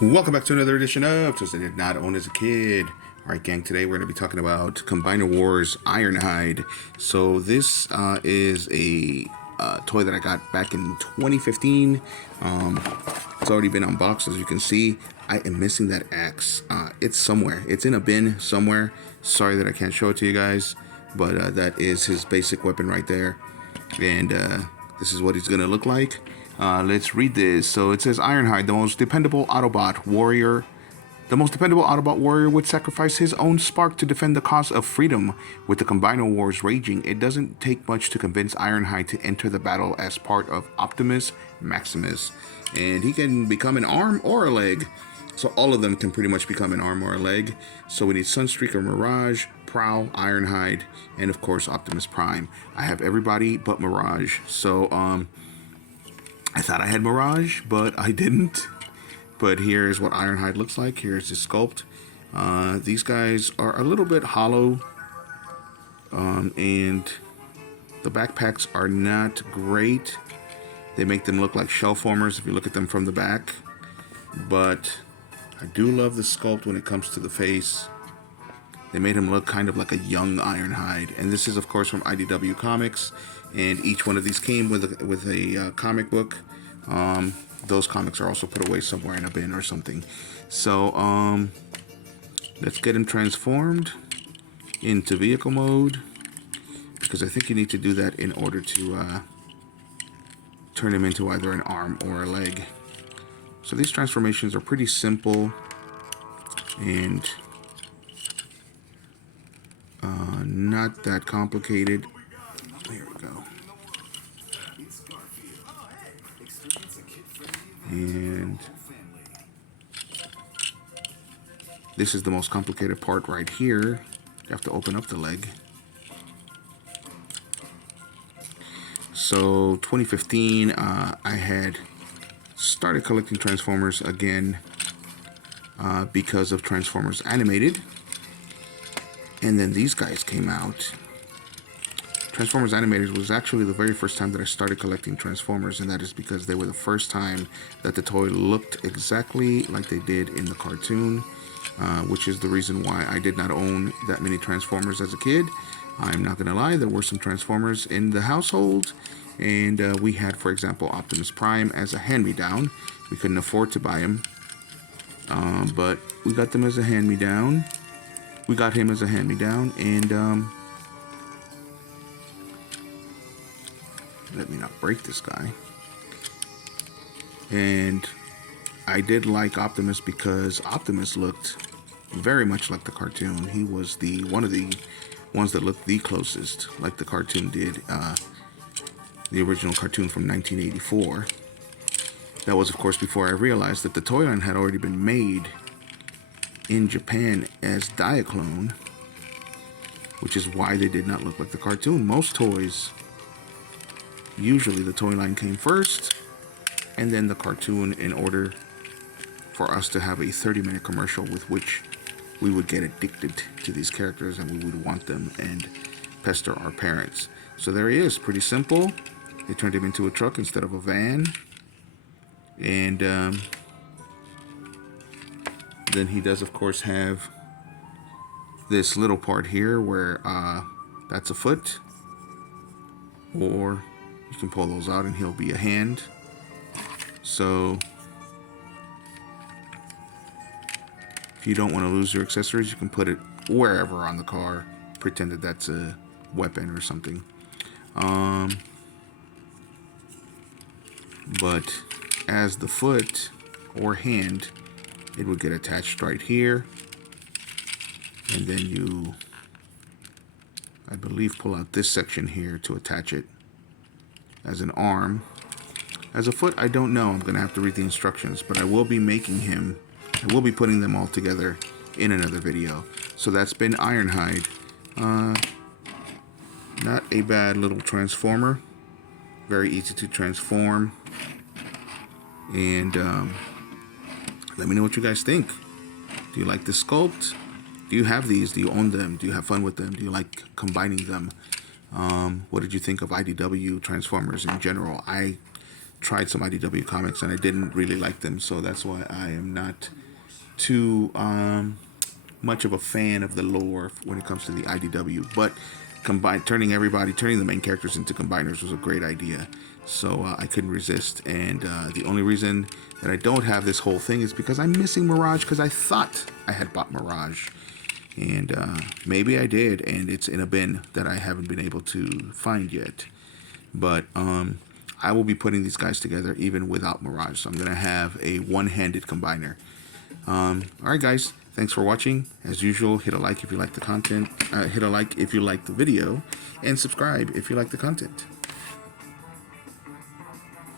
Welcome back to another edition of Toys I Did Not Own as a Kid. Alright gang, today we're going to be talking about Combiner Wars Ironhide. So this is a toy that I got back in 2015. It's already been unboxed, as you can see. I am missing that axe. It's somewhere. It's in a bin somewhere. Sorry that I can't show it to you guys, but that is his basic weapon right there. And this is what he's going to look like. Let's read this. So it says Ironhide, the most dependable Autobot warrior. The most dependable Autobot warrior would sacrifice his own spark to defend the cause of freedom. With the Combiner Wars raging, it doesn't take much to convince Ironhide to enter the battle as part of Optimus Maximus. And he can become an arm or a leg. So all of them can pretty much become an arm or a leg. So we need Sunstreaker, Mirage, Prowl, Ironhide, and of course Optimus Prime. I have everybody but Mirage. So I thought I had Mirage, but I didn't. But here's what Ironhide looks like. Here's his sculpt. These guys are a little bit hollow. And the backpacks are not great. They make them look like shell formers if you look at them from the back. But I do love the sculpt when it comes to the face. They made him look kind of like a young Ironhide. And this is, of course, from IDW Comics. And each one of these came with a comic book. Those comics are also put away somewhere in a bin or something. So, let's get him transformed into vehicle mode. Because I think you need to do that in order to turn him into either an arm or a leg. So these transformations are pretty simple. And not that complicated. Here we go. And this is the most complicated part right here. You have to open up the leg. So 2015, I had started collecting Transformers again because of Transformers Animated. And then these guys came out. Transformers Animated was actually the very first time that I started collecting Transformers, and that is because they were the first time that the toy looked exactly like they did in the cartoon, which is the reason why I did not own that many Transformers as a kid. I'm not gonna lie, there were some Transformers in the household, and we had, for example, Optimus Prime as a hand-me-down. We couldn't afford to buy him, but we got them as a hand-me-down. We got him as a hand-me-down, and let me not break this guy. And I did like Optimus because Optimus looked very much like the cartoon. He was one of the ones that looked the closest like the cartoon did, the original cartoon from 1984. That was, of course, before I realized that the toy line had already been made in Japan as Diaclone, which is why they did not look like the cartoon. Most toys, usually the toy line came first and then the cartoon, in order for us to have a 30-minute commercial with which we would get addicted to these characters and we would want them and pester our parents. So there he is, pretty simple. They turned him into a truck instead of a van. And then he does, of course, have this little part here where that's a foot. Or you can pull those out and he'll be a hand. So if you don't want to lose your accessories, you can put it wherever on the car. Pretend that that's a weapon or something. But as the foot or hand, it would get attached right here. And then you, I believe, pull out this section here to attach it as an arm. As a foot, I don't know. I'm going to have to read the instructions, but I will be making him. I will be putting them all together in another video. So that's been Ironhide. Not a bad little transformer. Very easy to transform. And let me know what you guys think. Do you like the sculpt? Do you have these? Do you own them? Do you have fun with them? Do you like combining them? What did you think of IDW Transformers in general? I tried some IDW comics and I didn't really like them, so that's why I am not too much of a fan of the lore when it comes to the IDW. But turning the main characters into combiners was a great idea. So I couldn't resist, and the only reason that I don't have this whole thing is because I'm missing Mirage, because I thought I had bought Mirage, and maybe I did, and it's in a bin that I haven't been able to find yet. But I will be putting these guys together even without Mirage, so I'm gonna have a one-handed combiner. Alright guys, thanks for watching. As usual, hit a like if you like the content, hit a like if you like the video, and subscribe if you like the content.